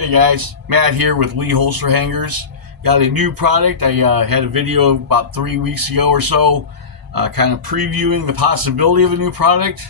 Hey guys, Matt here with Lee Holster Hangers. Got a new product. I had a video about 3 weeks ago or so, kind of previewing the possibility of a new product.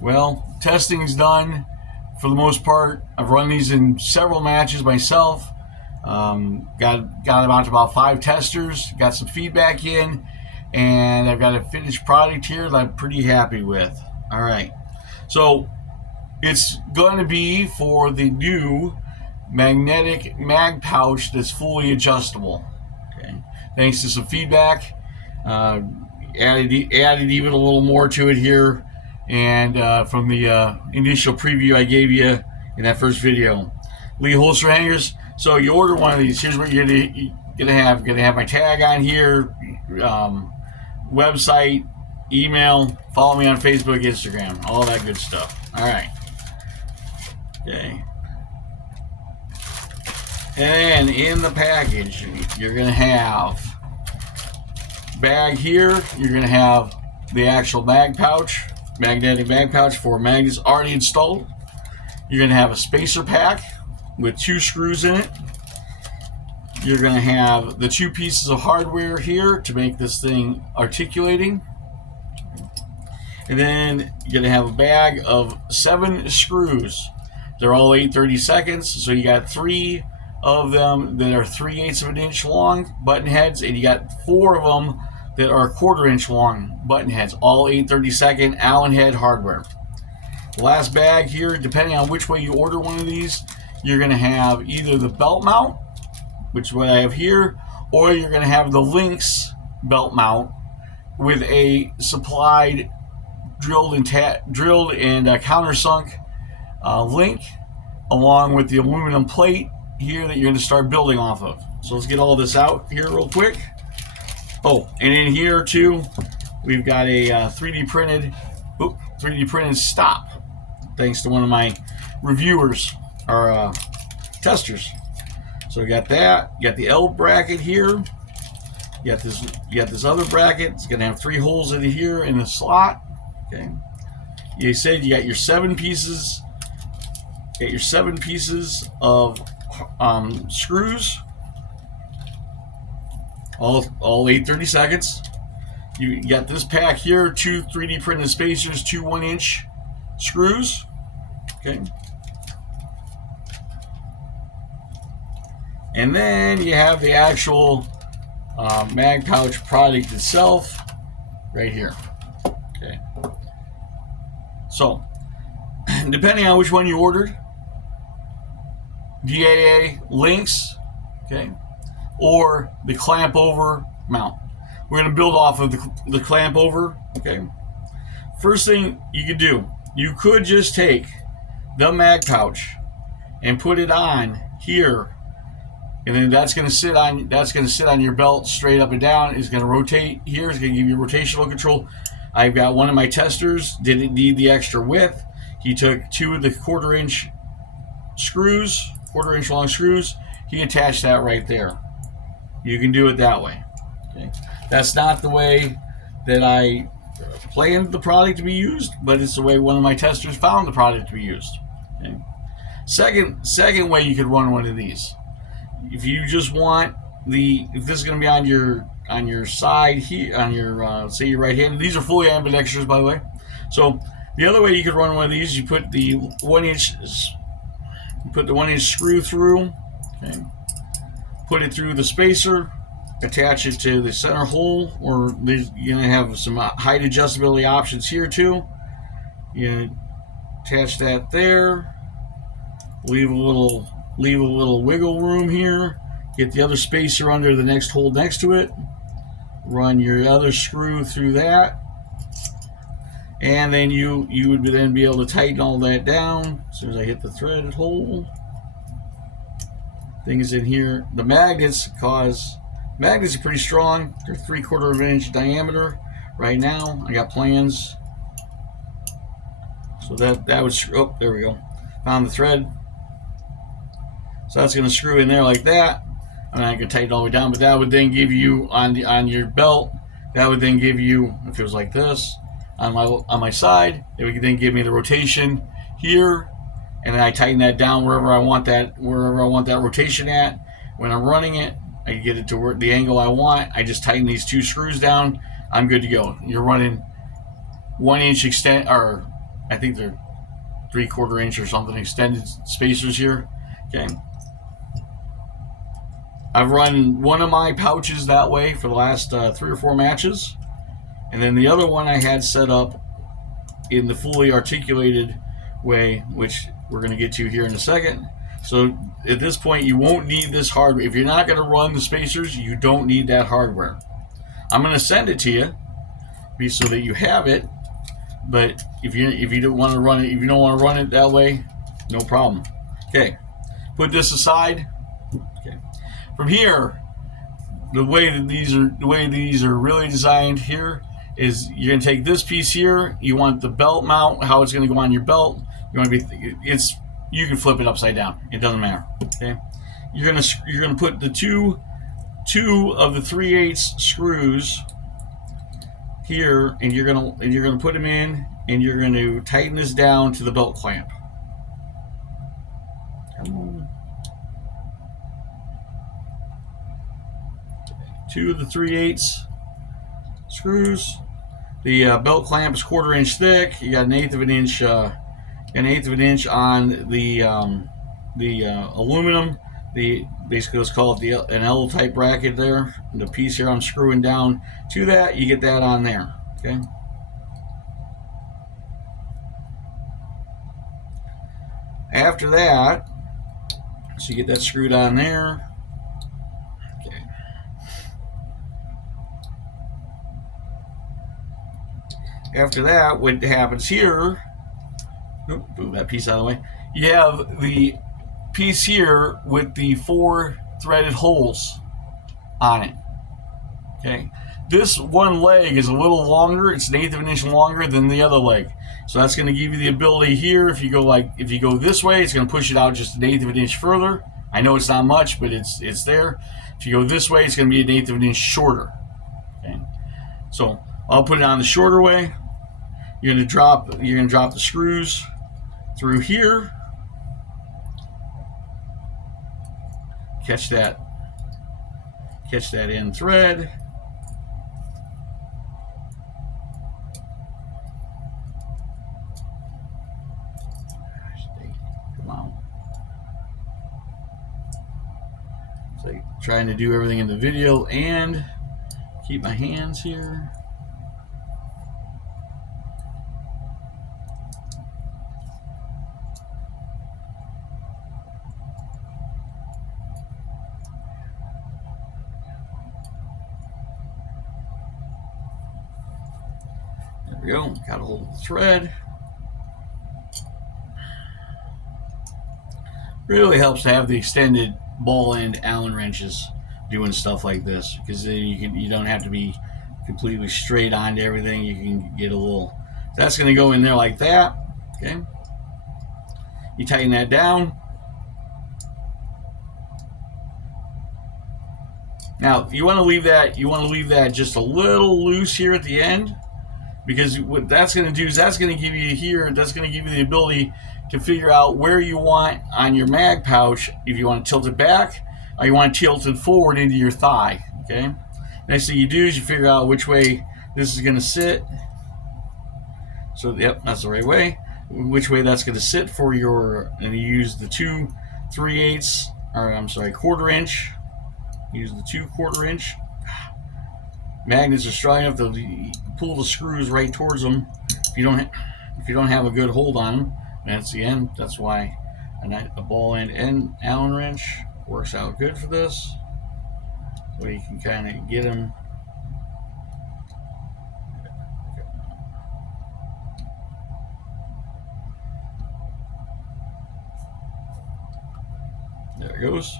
Well, testing is done for the most part. I've run these in several matches myself. Got them out to about 5 testers. Got some feedback in, and I've got a finished product here that I'm pretty happy with. All right, so it's going to be for the new magnetic mag pouch that's fully adjustable. Okay, thanks to some feedback, added even a little more to it here, and from the initial preview I gave you in that first video. Lee Holster Hangers. So you order one of these. Here's what you're gonna have. Gonna have my tag on here, website, email. Follow me on Facebook, Instagram, all that good stuff. All right. Okay. And in the package, you're going to have bag here. You're going to have the actual mag pouch, magnetic mag pouch for magnets already installed. You're going to have a spacer pack with 2 screws in it. You're going to have the 2 pieces of hardware here to make this thing articulating. And then you're going to have a bag of 7 screws. They're all 8/32, so you got 3 of them that are 3/8 of an inch long button heads, and you got 4 of them that are 1/4 inch long button heads, all 8/32 Allen head hardware. The last bag here, depending on which way you order one of these, you're going to have either the belt mount, which is what I have here, or you're going to have the Lynx belt mount with a supplied drilled and countersunk link, along with the aluminum plate here that you're going to start building off of. So let's get all this out here real quick. Oh, and in here too, we've got a 3D printed stop, thanks to one of my reviewers or testers. So we got that. You got the L bracket here. You got this other bracket. It's going to have 3 holes in here in the slot. Okay. You said you got your 7 pieces. Get your 7 pieces of screws, all 8/32. You got this pack here, 2 3D printed spacers, 2 1-inch screws. Okay, and then you have the actual mag pouch product itself right here. Okay, so depending on which one you ordered, DAA Lynx, okay, or the clamp over mount. We're going to build off of the clamp over. Okay, first thing you could do, you could just take the mag pouch and put it on here, and then that's going to sit on your belt straight up and down. It's going to rotate here. It's going to give you rotational control. I've got one of my testers didn't need the extra width. He took 2 of the 1/4 inch screws, 1/4 inch long screws. He attached that right there. You can do it that way. Okay, that's not the way that I planned the product to be used, but it's the way one of my testers found the product to be used. Okay. Second way you could run one of these, if you just want if this is going to be on your side here, on your say your right hand. These are fully ambidextrous, by the way. So the other way you could run one of these, you put the 1-inch screw through, okay, put it through the spacer, attach it to the center hole, or you're going to have some height adjustability options here too. You attach that there, leave a little wiggle room here, get the other spacer under the next hole next to it, run your other screw through that, and then you would then be able to tighten all that down as soon as I hit the threaded hole. Thing is in here. The magnets are pretty strong. They're 3/4 of an inch diameter right now. I got plans. So that would screw. Oh, there we go. Found the thread. So that's going to screw in there like that. And I can tighten it all the way down. But that would then give you on your belt. That would then give you, if it was like this, on my side, it would then give me the rotation here and then I tighten that down wherever I want that rotation at. When I'm running it, I get it to the angle I want. I just tighten these 2 screws down. I'm good to go. You're running 1 inch extent, or I think they're 3/4 inch or something extended spacers here. Okay. I've run one of my pouches that way for the last 3 or 4 matches, and then the other one I had set up in the fully articulated way, which we're going to get to here in a second. So at this point, you won't need this hardware. If you're not going to run the spacers, you don't need that hardware. I'm going to send it to you so that you have it. But if you don't want to run it, if you don't want to run it that way, no problem. Okay, put this aside. Okay, from here, the way these are really designed here is you're going to take this piece here. You want the belt mount, how it's going to go on your belt. You want to be you can flip it upside down. It doesn't matter. Okay, you're gonna put the two of the 3/8 screws here, and you're gonna put them in, and you're going to tighten this down to the belt clamp. Come on. 2 of the 3/8 screws. The belt clamp is 1/4 inch thick. You got an 1/8 of an inch. An 1/8 of an inch on the aluminum. Basically, let's call it an L type bracket there. The piece here I'm screwing down to that. You get that on there. Okay. After that, so you get that screwed on there. Okay. After that, what happens here? Move that piece out of the way. You have the piece here with the 4 threaded holes on it. Okay, this one leg is a little longer. It's an 1/8 of an inch longer than the other leg, so that's going to give you the ability here. If you go this way, it's going to push it out just an 1/8 of an inch further. I know it's not much, but it's there. If you go this way, it's going to be an 1/8 of an inch shorter. Okay, so I'll put it on the shorter way. You're going to drop the screws through here. Catch that end thread. Come on. It's like trying to do everything in the video and keep my hands here. There we go. Got a hold of the thread. Really helps to have the extended ball end Allen wrenches doing stuff like this, because then you don't have to be completely straight on to everything. You can get a little. That's going to go in there like that. Okay. You tighten that down. Now you want to leave that just a little loose here at the end, because what that's going to do is that's going to give you the ability to figure out where you want on your mag pouch, if you want to tilt it back or you want to tilt it forward into your thigh. Okay. Next thing you do is you figure out which way this is going to sit. So yep, that's the right way. Which way that's going to sit for your, and you use the 2 3/8, or I'm sorry, 1/4 inch. Use the 2 1/4 inch. Magnets are strong enough to pull the screws right towards them. If you don't have a good hold on them, that's the end. That's why a ball end Allen wrench works out good for this. So you can kind of get them. There it goes.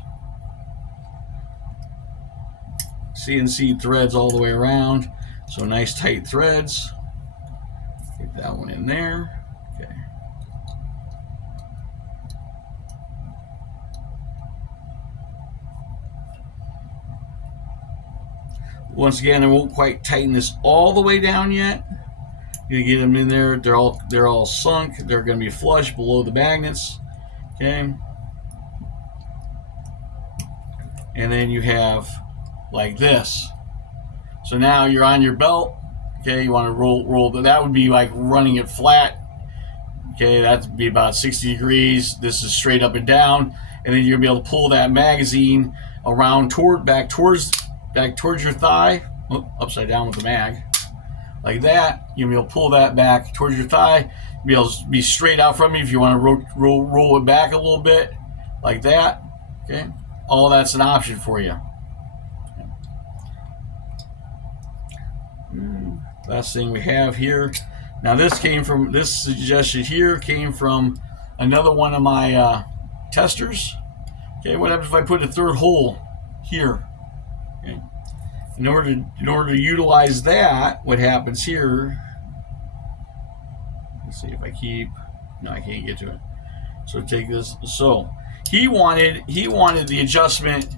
CNC threads all the way around, so nice tight threads. Get that one in there. Okay. Once again, I won't quite tighten this all the way down yet. You get them in there. They're all sunk. They're going to be flush below the magnets. Okay. And then you have like this. So now you're on your belt. Okay, you want to roll. That would be like running it flat. Okay, that'd be about 60 degrees. This is straight up and down, and then you're gonna be able to pull that magazine around back towards your thigh. Upside down with the mag, like that. You'll be able to pull that back towards your thigh. You'll be able to be straight out from you if you want to roll it back a little bit, like that. Okay, all that's an option for you. Last thing we have here. Now this suggestion here came from another one of my testers. Okay, what happens if I put a third hole here? Okay. In order to utilize that, what happens here? Let's see if I keep. No, I can't get to it. So take this. So he wanted the adjustment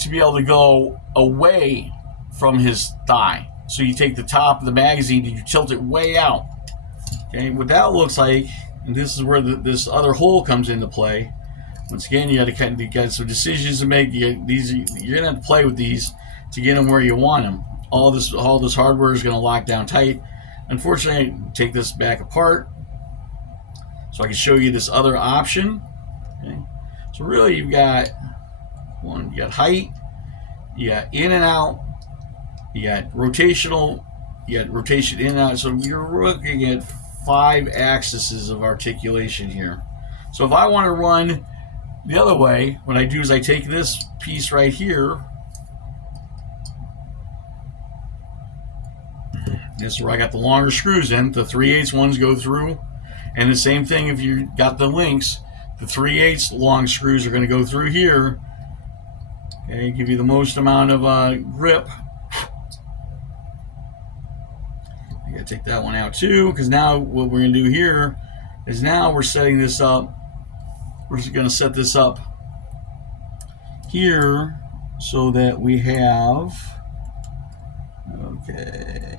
to be able to go away from his thigh. So you take the top of the magazine and you tilt it way out. Okay, what that looks like, and this is where this other hole comes into play. Once again, you got some decisions to make. You're gonna have to play with these to get them where you want them. All this hardware is gonna lock down tight. Unfortunately, I take this back apart so I can show you this other option. Okay, so really you got height, you got in and out. You got rotational, you got rotation in and out. So you're looking at 5 axes of articulation here. So if I want to run the other way, what I do is I take this piece right here. This is where I got the longer screws in. The 3/8 ones go through. And the same thing if you got the links. The 3/8 long screws are going to go through here. Okay, give you the most amount of grip. I gotta take that one out too, because now what we're gonna do here is now we're setting this up. We're just gonna set this up here so that we have, okay,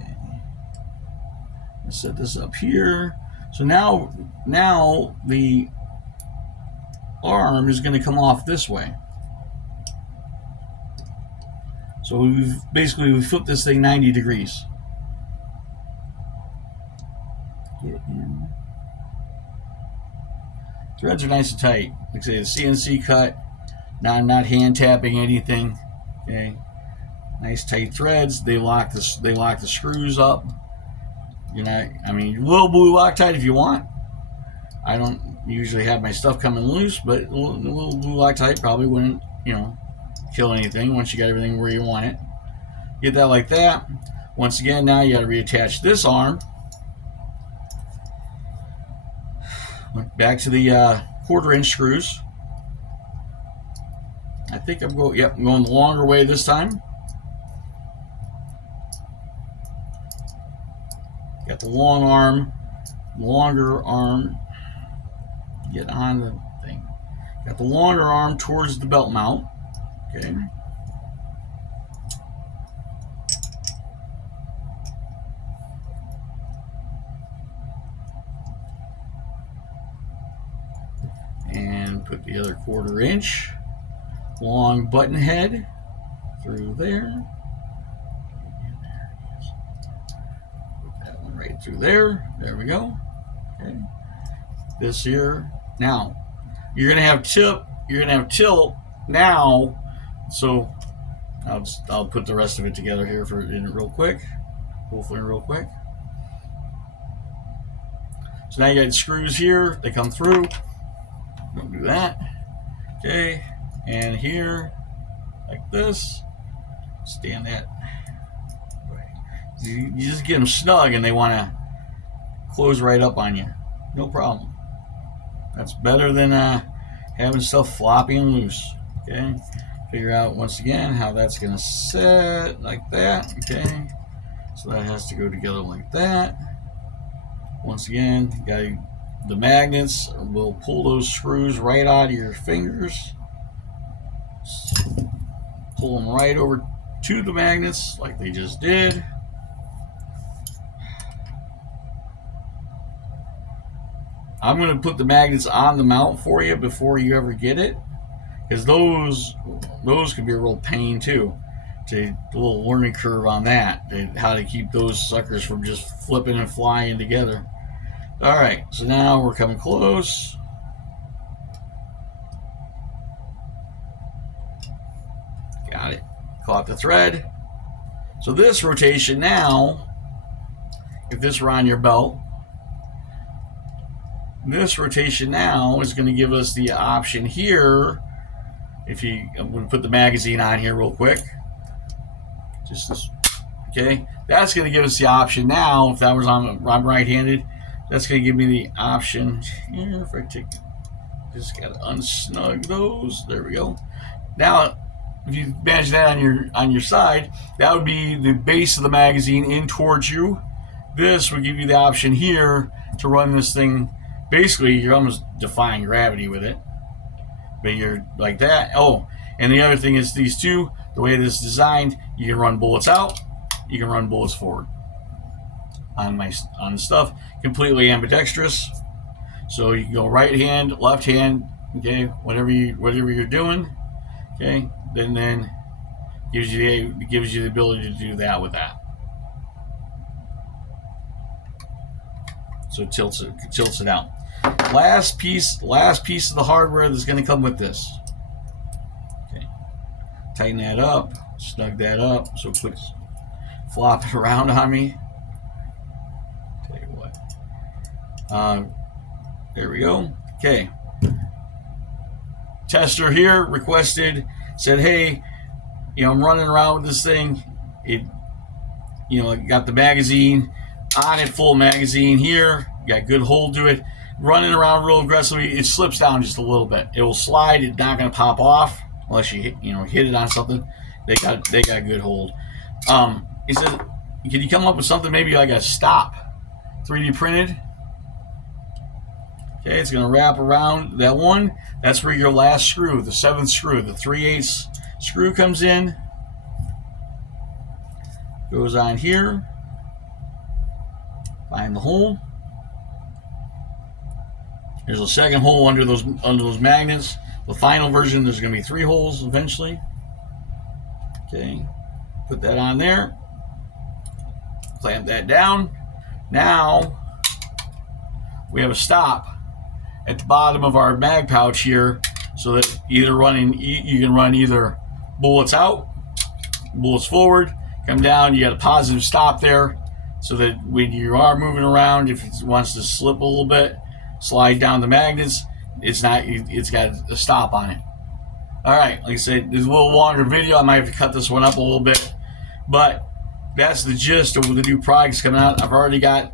let's set this up here. So now the arm is gonna come off this way. So we flipped this thing 90 degrees. Get in. Threads are nice and tight. Like I say, the CNC cut. Now I'm not hand tapping anything. Okay, nice tight threads. They lock the screws up. You're not. I mean, you will blue Loctite if you want. I don't usually have my stuff coming loose, but a little blue Loctite probably wouldn't, kill anything once you got everything where you want it. Get that like that. Once again, now you got to reattach this arm. Back to the 1/4 inch screws. I think I'm going the longer way this time. Got the longer arm. Get on the thing. Got the longer arm towards the belt mount. Okay. And put the other 1/4 inch long button head through there. Put that one right through there. There we go. Okay. This here. Now you're gonna have tilt now. So I'll put the rest of it together here real quick. Hopefully real quick. So now you got screws here. They come through. Don't do that. Okay, and here, like this, stand that way. You just get them snug and they want to close right up on you. No problem. That's better than having stuff floppy and loose. Okay, figure out once again how that's going to set like that. Okay, so that has to go together like that. Once again, you got the magnets will pull those screws right out of your fingers. Pull them right over to the magnets like they just did. I'm going to put the magnets on the mount for you before you ever get it, because those can be a real pain too. A little learning curve on that, how to keep those suckers from just flipping and flying together. All right, so now we're coming close. Got it. Caught the thread. So this rotation now, if this were on your belt, this rotation now is going to give us the option here. I'm going to put the magazine on here real quick. Just this, okay. That's going to give us the option now. If that was I'm right-handed, that's going to give me the option here. If I just got to unsnug those. There we go. Now, if you imagine that on your side, that would be the base of the magazine in towards you. This would give you the option here to run this thing. Basically, you're almost defying gravity with it, but you're like that. Oh, and the other thing is these two. The way this is designed, you can run bullets out, you can run bullets forward. On the stuff, completely ambidextrous. So you can go right hand, left hand, okay, whatever you're doing, okay. Then gives you the ability to do that with that. So it tilts it out. Last piece of the hardware that's going to come with this. Tighten that up, snug that up, so quit flopping around on me. Tell you what. There we go. Okay. Tester here requested, said, hey, I'm running around with this thing. It got the magazine on it, full magazine here. Got good hold to it. Running around real aggressively, it slips down just a little bit. It will slide. It's not going to pop off. Unless you hit it on something. They got good hold. He said, can you come up with something maybe like a stop, 3D printed? Okay, it's gonna wrap around that one. That's where your last screw, the 7th screw, the 3/8 screw comes in. Goes on here. Find the hole. There's a second hole under those magnets. The final version, there's going to be 3 holes eventually. Okay, put that on there. Clamp that down. Now we have a stop at the bottom of our mag pouch here, so that you can run either bullets out, bullets forward, come down. You got a positive stop there, so that when you are moving around, if it wants to slip a little bit, slide down the magnets. It's got a stop on it. All right, like I said, there's a little longer video. I might have to cut this one up a little bit, but that's the gist of the new products coming out. I've already got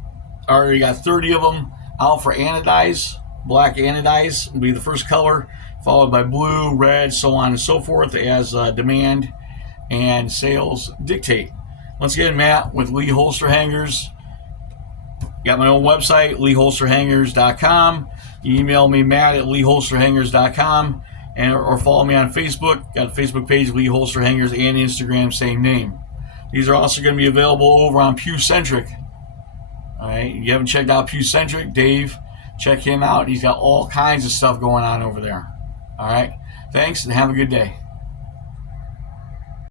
30 of them out for anodize. Black anodize will be the first color, followed by blue, red, so on and so forth, as demand and sales dictate. Once again, Matt with Lee Holster Hangers. Got my own website, leeholsterhangers.com. You email me, Matt at leeholsterhangers.com, or follow me on Facebook. Got a Facebook page, Lee Holster Hangers, and Instagram, same name. These are also going to be available over on Pewcentric. All right, if you haven't checked out Pewcentric, Dave, check him out. He's got all kinds of stuff going on over there. All right, thanks, and have a good day.